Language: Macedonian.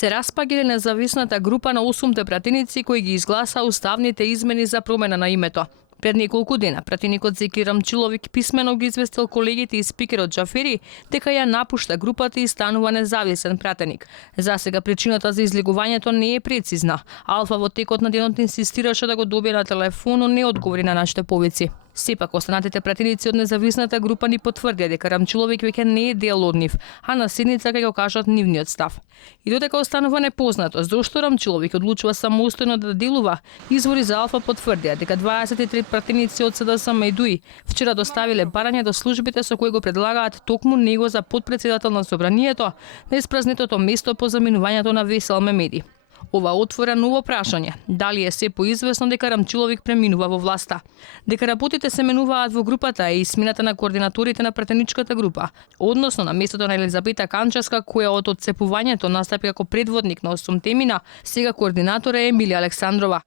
се распагиле независната група на 8 пратеници кои ги изгласа уставните измени за промена на името. Пред неколку дена пратеникот Зеки Рамчиловик писмено ги известил колегите и спикерот Џафери дека ја напушта групата и станува независен пратеник. Засега причината за излегувањето не е прецизна. Алфа во текот на денот инсистираше да го добие на телефон, но не одговори на нашите повици. Сепак останатите пратеници од независната група ни потврдија дека Рамчиловик веќе не е дел од нив, а на седница ќе го кажат нивниот став. И додека останува непознато зошто Рамчиловик одлучува самостојно да делува, извори за Алфа потврдија дека 23 пратеници од СДСМ и ДУИ вчера доставиле барање до службите со кои го предлагаат токму него за потпредседател на собранието на испразнетото место по заменувањето на Весел Мемеди. Ова отвора ново прашање, дали е се поизвестно дека Рамчиловик преминува во власта. Дека работите се менуваат во групата е и смената на координаторите на пратеничката група, односно на местото на Елизабета Канчевска, која од отцепувањето настапи како предводник на 8 темина, сега координатор е Емилија Александрова.